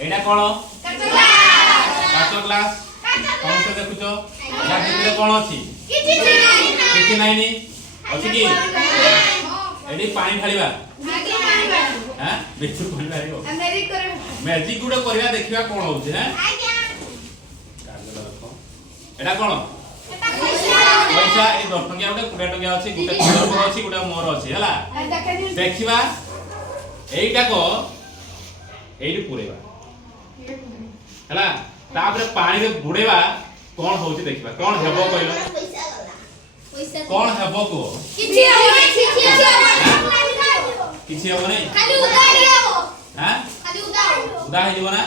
एटा कोन काचो ग्लास समस्त देखुचो या भितरे कोन अछि किछि नाही नी अछि की एडी पानी ढालिबा हां बिचु पानी ढालिबो मैजिक गुडो करिया देखिबा कोन होउछ हैं एटा कोन पैसा ए 10 टंकिया उडे 20 टंकिया अछि गुटे कलर अछि गुटे मोर अछि हला देखिबा एइटा को एइडी पुरेबा हला तापरे पानी रे बुडेबा कोन होउछि देखिबा कोन हेबो कहिलो कोन हेबो को किछि हेबो नै खाली उदा हेबो हां खाली उदा हे जीवो ना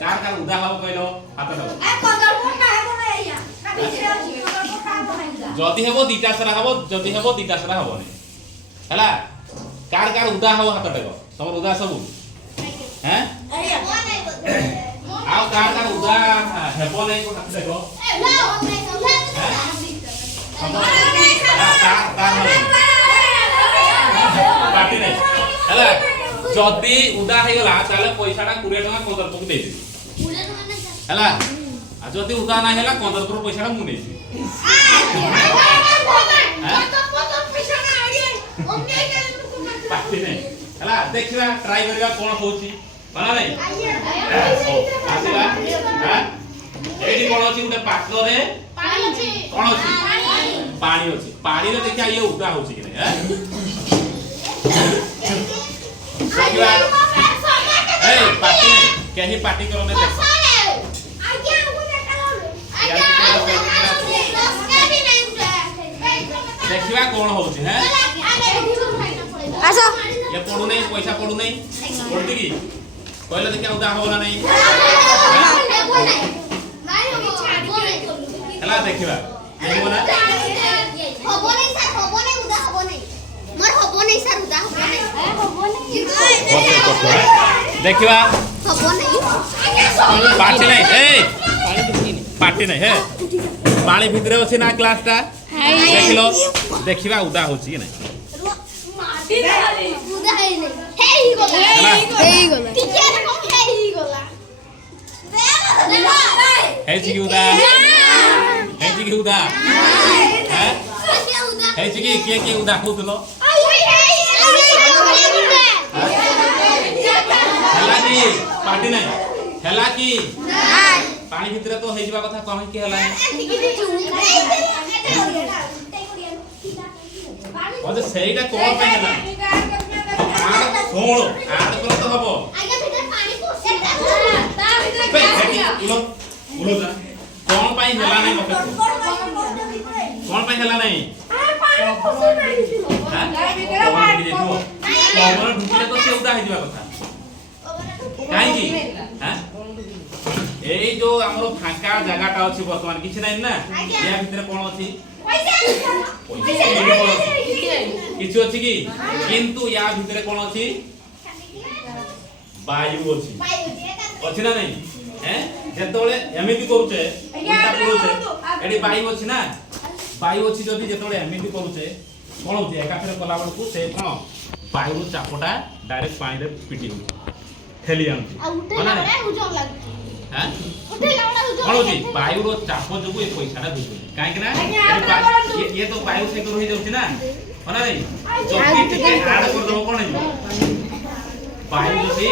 कार उदा हेबो कहिलो हाथ दबो ए कदर फोटा हेबो नै या जदी हेबो दीटा सरा हेबो जदी हेबो दीटा सरा हेबो नै हला कार उदा हेबो हाथ दबो तमर उदा सब हैं आओ कार उदा हेबो नै को हाथ देखो पार्टी नै हला जदी उदा हे गला ताले पैसाटा 20 टका कोदर पक दे दे हला आ जदी उदा ना हेला कोदर पर पैसाटा मु नै पार्टी नै हला देखिबा ट्राई करबा कोन होची बना नै आसीबा हां एडी कोन अछि उडे पात्र रे पानी अछि कोन अछि पानी अछि पानी रे देखिया ये उदा होची कि नै हैं देखिबा ए पार्टी नै केही पार्टी करो नै देखो आज्ञा हमको देखिबा कोन होची हैं आसो ये पडू नै पैसा पडू नै पडती की कहले देखिया उदा होला नै हला देखिबा देखिबो ना हबो नै उदा हबो नै मोर हबो नै सर उदा हबो नै देखिबा हबो नै पार्टी नै ए पार्टी नै हे पानी भितरे अछि ना क्लासटा देखिलो देखिबा उदा होची कि नै उदा हे नै हेई गोला टीचर को हेई गोला हेई जी उदा हेई जी उदा हैं हेई जी के उदा होतलो हला की पार्टी नै हला की पानी भितरे तो हेई जबा कथा कहि के हला ओजे सेइटा कोन पे हला सोल आड कर तो हबो आगे भीतर पानी पोसेटा ता भीतर उलो जा कोन पाई हला नै मते कोन पाई हला नै पानी पोसे नै हां भीतर पानी देखो कोमर ढुकिले तो से उदा हे जबा कथा काई की हां एई जो हमरो फांका जगाटा अछि वर्तमान किछ नै ना या भीतर कोन अछि पैसा किछु अछि की किंतु या भितरे कोन अछि वायु अछि ना नै हैं जेतोले एमिति करूचे उल्टा करूचे एडी वायु अछि ना वायु अछि जदी जेतोले एमिति करूचे कोन होती एका फेर कला बळकु से कोन वायु चापटा डायरेक्ट पानी रे पिटी हो ठेली आंती माने उजो लागु हैं उठेला बडा उजो कोन होती वायु रो चाप जबु ए पैसाटा दुसु काहे कि ना ये तो वायु से रही जाउछि ना माने नै जदी टिके ऐड कर दबो कोन हिजो पानी जदी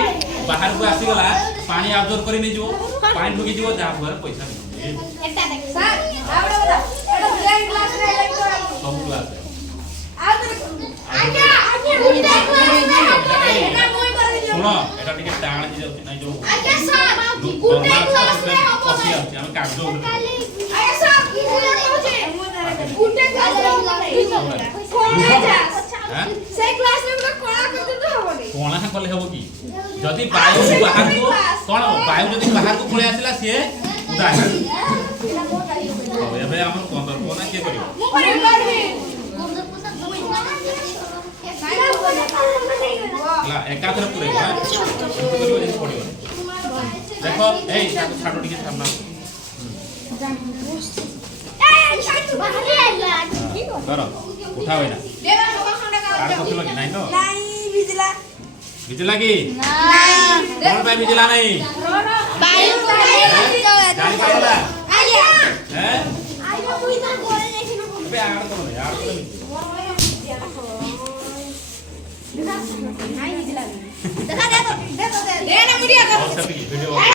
बाहर को आसी गला पानी अब्जॉर्ब करि नै जो पानी ढुकी जीवो जा पर पैसा एटा देख सर आवडा बडा एटा ब्लैक ग्लास रे इलेक्ट्रो सब ग्लास आज्ञा उल्टा ग्लास रे एटा मोय कर दियो सुनो एटा टिके टाण जे जाउछि नै जो आज्ञा सर उल्टा ग्लास रे कॉफी आउछि हम कागजो आज्ञा सर उल्टा ग्लास रे से क्लास रे कोना करते तो हबो कोना कले हबो की जदी वायु बाहर को कोन वायु जदी बाहर को पळे आसिला से उदा एबे हमर कोंदर कोना के करियो मु करबी कोंदर पोसा ला एकाथरे पुरे करियो जे पडियो देखो एई ताको छाडो टिके सामना ए छाडो बाहर आइला की करो उठा होइना देवा लोक खंडा कर दे नहीं तो नहीं भिजला भिजला की नहीं कौन पे बिजला नहीं बायु जानी पाला आया हैं आया कोई ना बोले नहीं ना पे आड़ तो नहीं देखा दे तो दे ना मीडिया और सब वीडियो